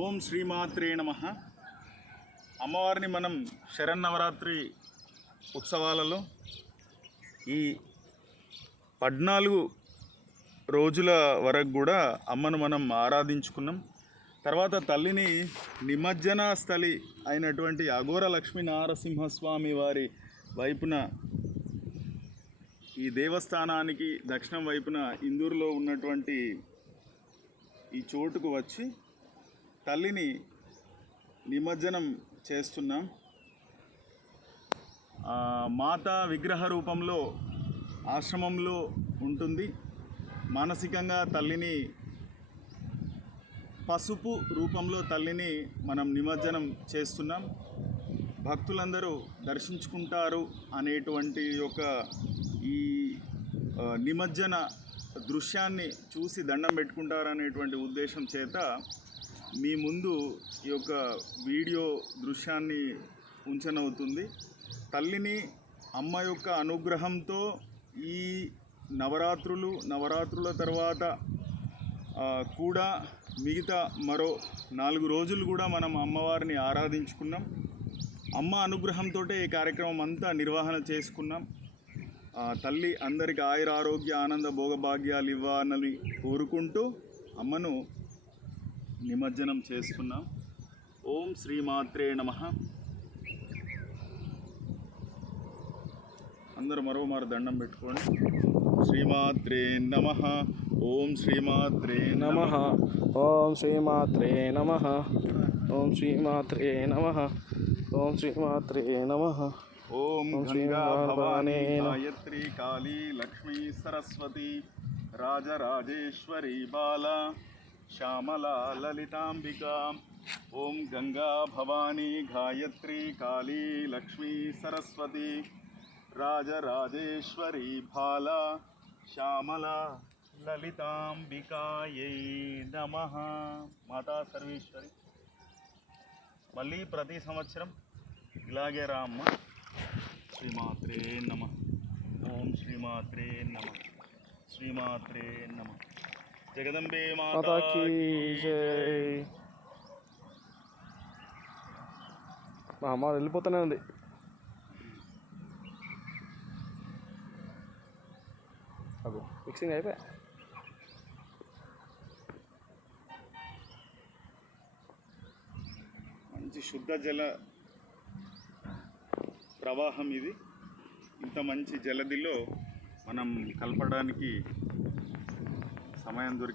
ఓం శ్రీమాత్రే నమ. అమ్మవారిని మనం శరన్నవరాత్రి ఉత్సవాలలో ఈ పద్నాలుగు రోజుల వరకు కూడా అమ్మను మనం ఆరాధించుకున్నాం. తర్వాత తల్లిని నిమజ్జన స్థలి అయినటువంటి అఘోర లక్ష్మీ నారసింహస్వామి వారి వైపున ఈ దేవస్థానానికి దక్షిణం వైపున ఇందూరులో ఉన్నటువంటి ఈ చోటుకు వచ్చి తల్లిని నిమజ్జనం చేస్తున్నాం. మాత విగ్రహ రూపంలో ఆశ్రమంలో ఉంటుంది. మానసికంగా తల్లిని పసుపు రూపంలో తల్లిని మనం నిమజ్జనం చేస్తున్నాం. భక్తులందరూ దర్శించుకుంటారు అనేటువంటి ఒక ఈ నిమజ్జన దృశ్యాన్ని చూసి దండం పెట్టుకుంటారు అనేటువంటి ఉద్దేశం చేత మీ ముందు ఈ యొక్క వీడియో దృశ్యాన్ని ఉంచనవుతుంది. తల్లిని అమ్మ యొక్క అనుగ్రహంతో ఈ నవరాత్రులు నవరాత్రుల తర్వాత కూడా మిగతా మరో నాలుగు రోజులు కూడా మనం అమ్మవారిని ఆరాధించుకున్నాం. అమ్మ అనుగ్రహంతో ఈ కార్యక్రమం అంతా నిర్వహణ చేసుకున్నాం. తల్లి అందరికి ఆయుర ఆరోగ్య ఆనంద భోగభాగ్యాలు ఇవ్వాలని కోరుకుంటూ అమ్మను నిమజ్జనం చేస్తున్నాం ఓం శ్రీమాత్రే నమ. అందరూ మరోమారు దండం పెట్టుకోండి. శ్రీమాత్రే నమ. ఓం శ్రీమాత్రే నమ. ఓం శ్రీమాత్రే నమ. ఓం శ్రీమాత్రే నమ. ఓం శ్రీమాత్రే నమ. ఓం గంగా భవానీ. గాయత్రి కాళీ లక్ష్మీ సరస్వతి రాజరాజేశ్వరి బాల. శ్యామలా లలితాంబిక. ఓం గంగా భవానీ గాయత్రీ కాళీ లక్ష్మీ సరస్వతి. రాజరాజేశ్వరి బాల. శ్యామలా లలితాంబికాయై నమ. మాతా సర్వేశ్వరి. మళ్ళీ ప్రతి సంవత్సరం ఇలాగే రామ్మ. శ్రీమాత్రే నమ. ఓం శ్రీమాత్రే నమ. శ్రీమాత్రే నమ. జగదంబే మాతా మాతాకి జై. మా అమ్మ వెళ్ళిపోతూనే ఉంది. అగో మిక్సింగ్ అయిపోయా? మంచి శుద్ధ జల ప్రవాహం ఇది. ఇంత మంచి జలదిలో మనం కలపడానికి సమయం దొరికి